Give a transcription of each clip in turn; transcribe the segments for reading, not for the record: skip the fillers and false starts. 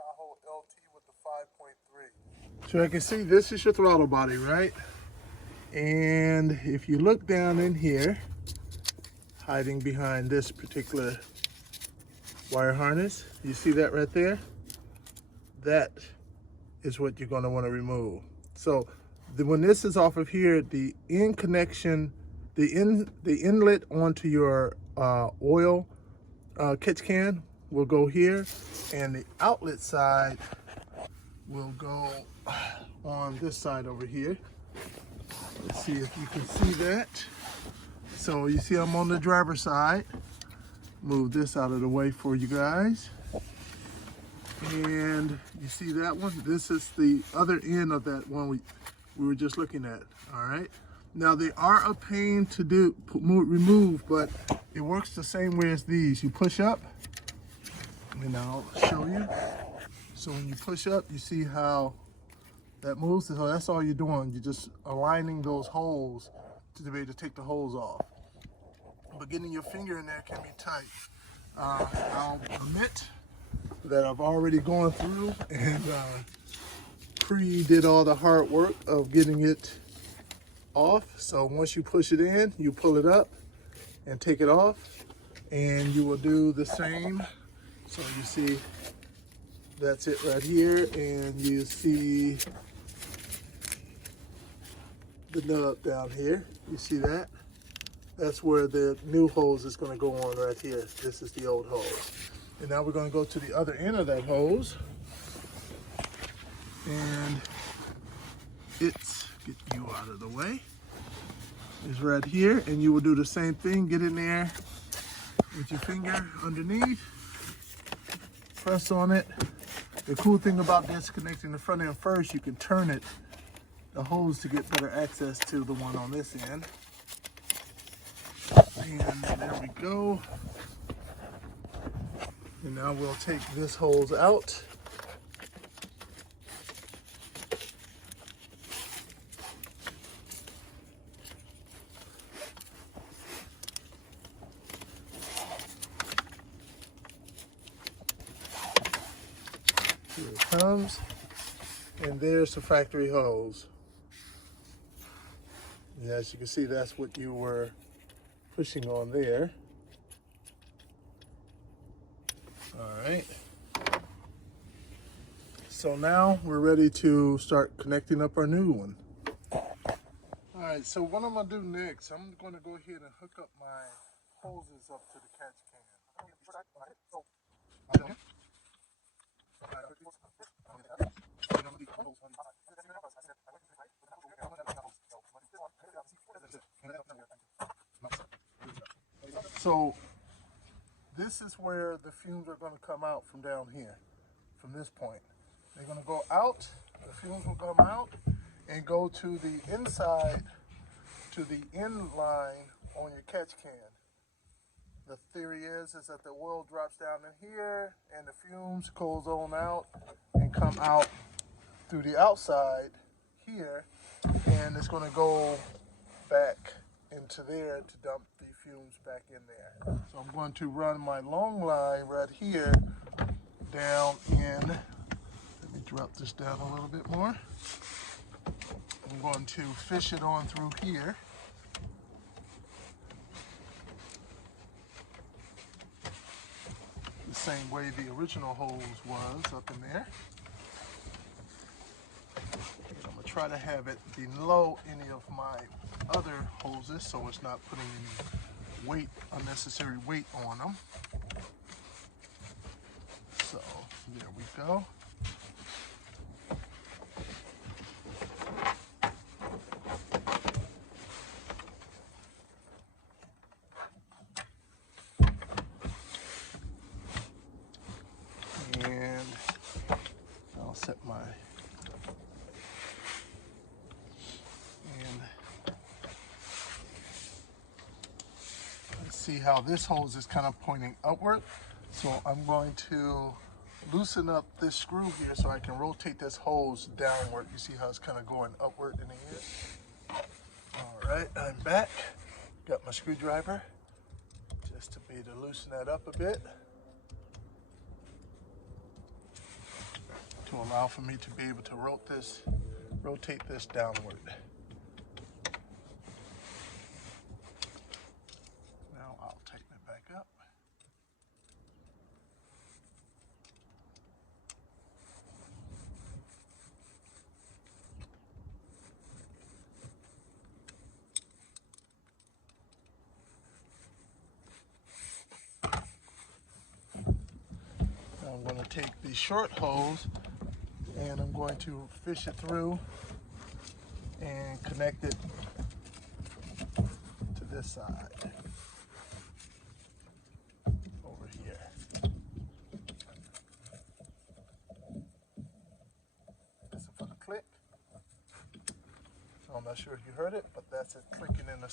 Tahoe LT with the 5.3. So I can see this is your throttle body, right? And if you look down in here, hiding behind this particular wire harness, you see that right there? That is what you're going to want to remove. So when this is off of here, the in connection, the inlet onto your oil catch can will go here, and the outlet side will go on this side over here. Let's see if you can see that. So you see I'm on the driver's side. Move this out of the way for you guys. And you see that one? This is the other end of that one we were just looking at, all right? Now they are a pain to remove, but it works the same way as these. You push up, and I'll show you. So when you push up, you see how that moves. So that's all you're doing. You're just aligning those holes to be able to take the holes off. But getting your finger in there can be tight. I'll admit that I've already gone through and pre-did all the hard work of getting it off. So once you push it in, you pull it up and take it off, and you will do the same. So you see that's it right here, and you see the nub down here. You see that? That's where the new hose is going to go on right here. This is the old hose. And now we're going to go to the other end of that hose. And it's, get you out of the way, is right here. And you will do the same thing. Get in there with your finger underneath. Press on it. The cool thing about disconnecting the front end first, you can turn it, the hose, to get better access to the one on this end. And there we go. And now we'll take this hose out. Here it comes. And there's the factory hose. And as you can see, that's what you were pushing on there. All right. So now we're ready to start connecting up our new one. All right, so what I'm gonna do next, I'm gonna go ahead and hook up my hoses up to the catch can. So this is where the fumes are going to come out from down here, from this point. They're going to go out, the fumes will come out and go to the inside, to the end line on your catch can. The theory is that the oil drops down in here and the fumes goes on out and come out through the outside here, and it's going to go back into there to dump the fumes back in there. So I'm going to run my long line right here down in, let me drop this down a little bit more. I'm going to fish it on through here. The same way the original hose was up in there. And I'm going to try to have it below any of my other hoses so it's not putting any weight, unnecessary weight on them. So there we go. And I'll set my, and let's see how this hose is kind of pointing upward. So I'm going to loosen up this screw here so I can rotate this hose downward. You see how it's kind of going upward in the air. All right, I'm back. Got my screwdriver just to be able to loosen that up a bit. to allow for me to be able to rotate this downward. Now I'll tighten it back up. I'm going to take the short hose and I'm going to fish it through and connect it to this side over here. Listen for the click. I'm not sure if you heard it, but that's it clicking in the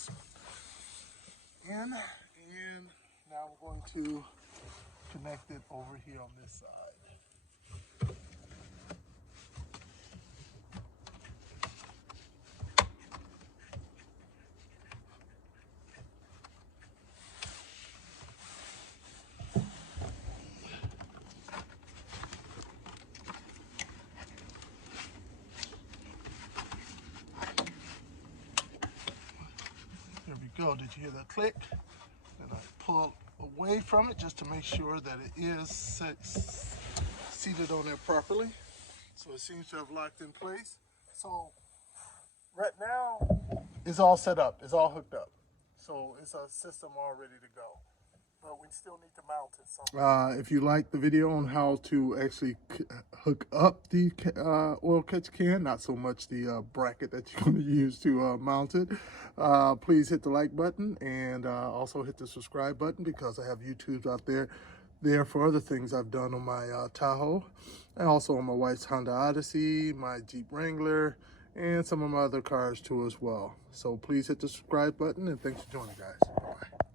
and now we're going to connect it over here on this side. There we go. Did you hear that click? And I pull away from it just to make sure that it is seated on there properly. So it seems to have locked in place. So right now it's all set up, it's all hooked up. So it's a system all ready to go. But we still need to mount it somewhere. If you like the video on how to actually hook up the oil catch can, not so much the bracket that you're going to use to mount it, please hit the like button and also hit the subscribe button, because I have YouTubes out there for other things I've done on my Tahoe, and also on my wife's Honda Odyssey, my Jeep Wrangler, and some of my other cars too as well. So please hit the subscribe button, and thanks for joining, guys. Bye-bye.